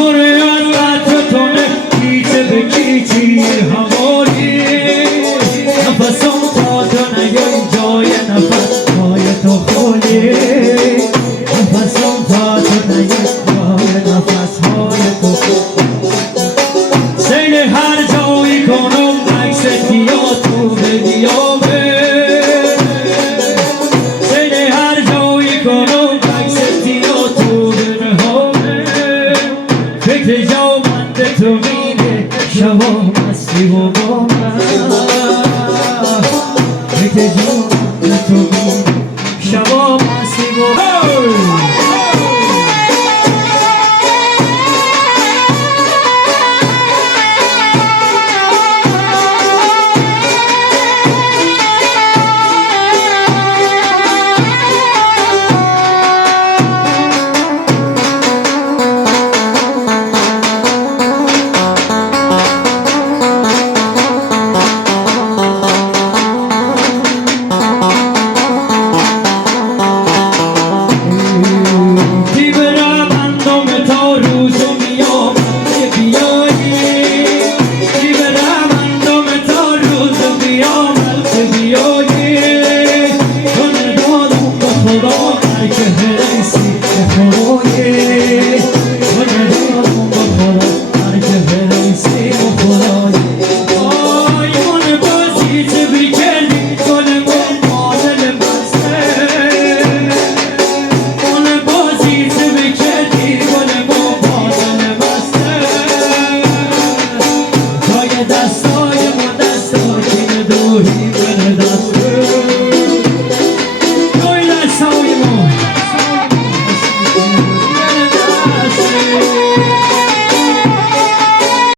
پره از عطر تونه کیچه به کیچی همانی نفسم تا تو نیای جای نفس های تو خالی نفسم تا تو نیای جای نفس های تو سیل هر جایی کنم عکس بیا تو بیامه سیل هر جایی کنم عکس بیا تو بیامه فکر جامند تو میره شما مستی و با من فکر جامند تو میره